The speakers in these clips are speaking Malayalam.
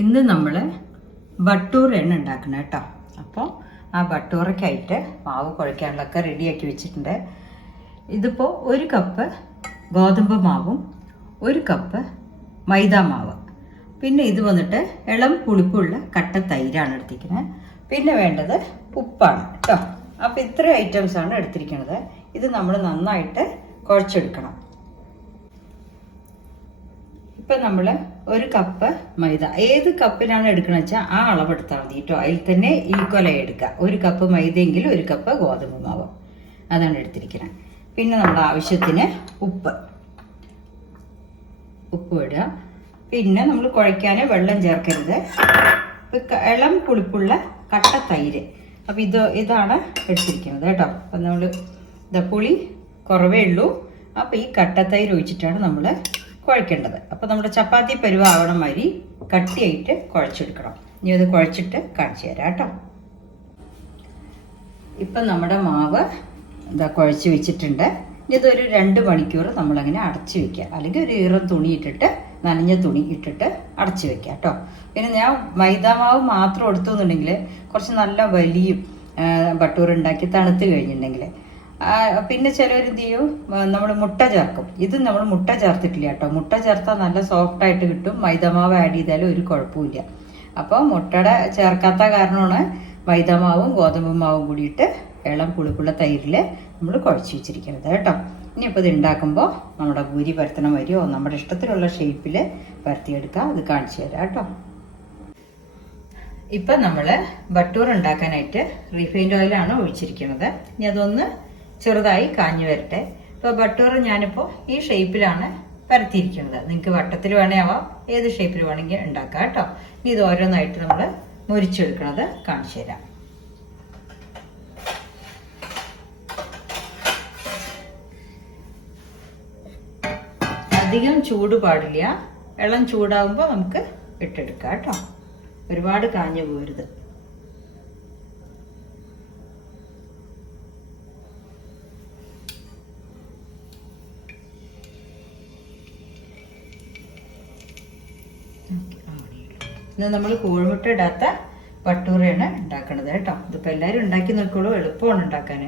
ഇന്ന് നമ്മൾ ബട്ടൂറയാണ് ഉണ്ടാക്കുന്നത് കേട്ടോ. അപ്പോൾ ആ ബട്ടൂറയ്ക്കായിട്ട് മാവ് കുഴയ്ക്കാനുള്ളതൊക്കെ റെഡിയാക്കി വെച്ചിട്ടുണ്ട്. ഇതിപ്പോൾ 1 കപ്പ് ഗോതമ്പ് മാവും 1 കപ്പ് മൈദ മാവ്, പിന്നെ ഇത് വന്നിട്ട് ഇളം പുളിപ്പുള്ള കട്ട തൈരാണ് എടുത്തിരിക്കുന്നത്. പിന്നെ വേണ്ടത് ഉപ്പാണ് കേട്ടോ. അപ്പോൾ ഇത്ര ഐറ്റംസാണ് എടുത്തിരിക്കുന്നത്. ഇത് നമ്മൾ നന്നായിട്ട് കുഴച്ചെടുക്കണം. ഇപ്പം നമ്മൾ 1 കപ്പ് മൈദ, ഏത് കപ്പിനാണ് എടുക്കണമെന്ന് വെച്ചാൽ ആ അളവെടുത്താൽ മതി കേട്ടോ. അതിൽ തന്നെ ഈക്വലായി എടുക്കുക. 1 കപ്പ് മൈദയെങ്കിൽ 1 കപ്പ് ഗോതമ്പ് മാവ്, അതാണ് എടുത്തിരിക്കുന്നത്. പിന്നെ നമ്മൾ ആവശ്യത്തിന് ഉപ്പ് ഇടുക. പിന്നെ നമ്മൾ കുഴയ്ക്കാൻ വെള്ളം ചേർക്കരുത്. ഇളം പുളിപ്പുള്ള കട്ട തൈര്. അപ്പം ഇതാണ് എടുത്തിരിക്കുന്നത് കേട്ടോ. അപ്പം നമ്മൾ പുളി കുറവേ ഉള്ളൂ. അപ്പോൾ ഈ കട്ട തൈര് ഒഴിച്ചിട്ടാണ് നമ്മൾ കുഴക്കേണ്ടത്. അപ്പോൾ നമ്മുടെ ചപ്പാത്തി പരുവാവണം മാതിരി കട്ടിയായിട്ട് കുഴച്ചെടുക്കണം. ഇനി അത് കുഴച്ചിട്ട് കാണിച്ചു തരാം കേട്ടോ. ഇപ്പം നമ്മുടെ മാവ് കുഴച്ച് വെച്ചിട്ടുണ്ട്. ഇനി ഇതൊരു 2 മണിക്കൂർ നമ്മളങ്ങനെ അടച്ച് വെക്കുക, അല്ലെങ്കിൽ ഒരു ഈറൻ തുണി ഇട്ടിട്ട്, നനഞ്ഞ തുണി ഇട്ടിട്ട് അടച്ച് വെക്കുക കേട്ടോ. പിന്നെ ഞാൻ മൈദാമാവ് മാത്രം എടുത്തു എന്നുണ്ടെങ്കിൽ കുറച്ച് നല്ല വലിയും ബട്ടൂർ ഉണ്ടാക്കി തണുത്ത് കഴിഞ്ഞിട്ടുണ്ടെങ്കിൽ. പിന്നെ ചിലവർ എന്ത് ചെയ്യും, നമ്മൾ മുട്ട ചേർക്കും. ഇത് നമ്മൾ മുട്ട ചേർത്തിട്ടില്ല കേട്ടോ. മുട്ട ചേർത്താൽ നല്ല സോഫ്റ്റായിട്ട് കിട്ടും. മൈദാമാവ് ആഡ് ചെയ്താലും ഒരു കുഴപ്പമില്ല. അപ്പോൾ മുട്ടയുടെ ചേർക്കാത്ത കാരണമാണ് മൈദാമാവും ഗോതമ്പ് മാവും കൂടിയിട്ട് ഇളം പുളിപ്പുള്ള തൈരിൽ നമ്മൾ കുഴച്ച് വെച്ചിരിക്കുന്നത് കേട്ടോ. ഇനിയിപ്പോൾ ഇത് ഉണ്ടാക്കുമ്പോൾ നമ്മുടെ ഭൂരി പരത്തണ വരിയോ നമ്മുടെ ഇഷ്ടത്തിലുള്ള ഷേപ്പിൽ പരത്തിയെടുക്കുക. അത് കാണിച്ചു തരാം കേട്ടോ. ഇപ്പം നമ്മൾ ബട്ടൂർ ഉണ്ടാക്കാനായിട്ട് റീഫൈൻഡ് ഓയിലാണ് ഒഴിച്ചിരിക്കുന്നത്. ഇനി അതൊന്ന് ചെറുതായി കാഞ്ഞു വരട്ടെ. ഇപ്പോൾ ബട്ടൂർ ഞാനിപ്പോൾ ഈ ഷേപ്പിലാണ് പരത്തിയിരിക്കുന്നത്. നിങ്ങൾക്ക് വട്ടത്തിൽ വേണേ ആവാം, ഏത് ഷേപ്പിൽ വേണമെങ്കിൽ ഉണ്ടാക്കാം കേട്ടോ. ഇനി ഇത് ഓരോന്നായിട്ട് നമ്മൾ മുരിച്ചെടുക്കുന്നത് കാണിച്ചു തരാം. അധികം ചൂട് പാടില്ല. ഇളം ചൂടാകുമ്പോൾ നമുക്ക് ഇട്ടെടുക്കാം കേട്ടോ. ഒരുപാട് കാഞ്ഞു പോരുത്. ഇന്ന് നമ്മൾ കോഴിമുട്ട ഇടാത്ത ബട്ടൂറയാണ് ഉണ്ടാക്കണത് കേട്ടോ. ഇതിപ്പോൾ എല്ലാവരും ഉണ്ടാക്കി നോക്കുള്ളൂ, എളുപ്പമാണ് ഉണ്ടാക്കാൻ.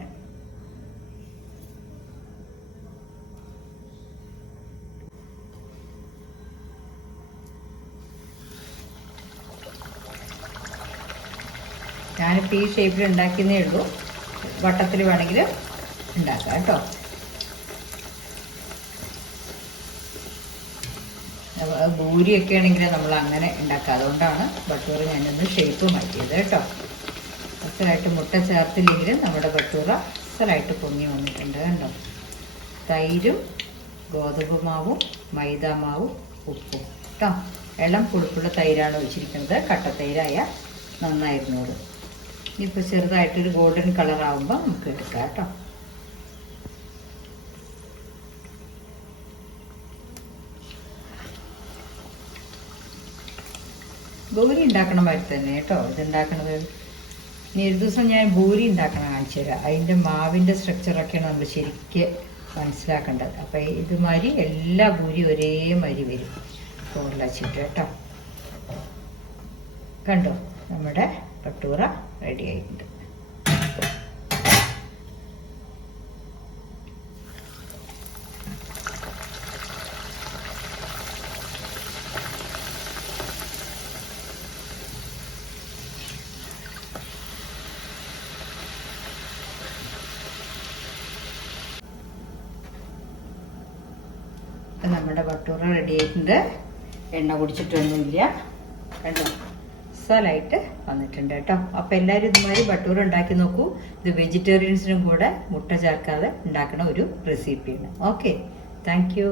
ഞാനിപ്പോൾ ഈ ഷേപ്പിൽ ഉണ്ടാക്കുന്നേ ഉള്ളൂ. വട്ടത്തിൽ വേണമെങ്കിൽ ഉണ്ടാക്കാം കേട്ടോ. ഭൂരിയൊക്കെ ആണെങ്കിൽ നമ്മൾ അങ്ങനെ ഉണ്ടാക്കുക. അതുകൊണ്ടാണ് ബട്ടൂറ ഞാനൊന്ന് ഷേപ്പ് മാറ്റിയത് കേട്ടോ. അസലായിട്ട് മുട്ട ചേർത്തില്ലെങ്കിൽ നമ്മുടെ ബട്ടൂറ അസലായിട്ട് പൊങ്ങി വന്നിട്ടുണ്ട് കണ്ടോ. തൈരും ഗോതമ്പ് മാവും മൈദാമാവും ഉപ്പും കേട്ടോ. ഇളം പുളിപ്പുള്ള തൈരാണ് ഒഴിച്ചിരിക്കുന്നത്. കട്ടത്തൈരായ നന്നായിരുന്നോളൂ. ഇനിയിപ്പോൾ ചെറുതായിട്ടൊരു ഗോൾഡൻ കളറാകുമ്പോൾ നമുക്ക് എടുക്കാം കേട്ടോ. ഭൂരി ഉണ്ടാക്കണ മാതിരി തന്നെ കേട്ടോ ഇതുണ്ടാക്കണത്. ഇനി ഒരു ദിവസം ഞാൻ ഭൂരി ഉണ്ടാക്കണം കാണിച്ചു തരാം. അതിൻ്റെ മാവിൻ്റെ സ്ട്രക്ചറൊക്കെയാണ് നമ്മൾ ശരിക്കും മനസ്സിലാക്കേണ്ടത്. അപ്പം ഇതുമാതിരി എല്ലാ ഭൂരി ഒരേമാതിരി വരും ചോറിലച്ചിട്ട് കേട്ടോ. കണ്ടോ, നമ്മുടെ ബട്ടൂറ റെഡി ആയിട്ടുണ്ട്. നമ്മുടെ ബട്ടൂറ റെഡി ആയിട്ടുണ്ട്. എണ്ണ കുടിച്ചിട്ടൊന്നുമില്ല കണ്ടോ, അസലായിട്ട് വന്നിട്ടുണ്ട് കേട്ടോ. അപ്പോൾ എല്ലാവരും ഇതുമാതിരി ബട്ടൂറ ഉണ്ടാക്കി നോക്കൂ. ഇത് വെജിറ്റേറിയൻസിനും കൂടെ മുട്ട ചേർക്കാതെ ഉണ്ടാക്കുന്ന ഒരു റെസിപ്പിയാണ്. Okay, thank you.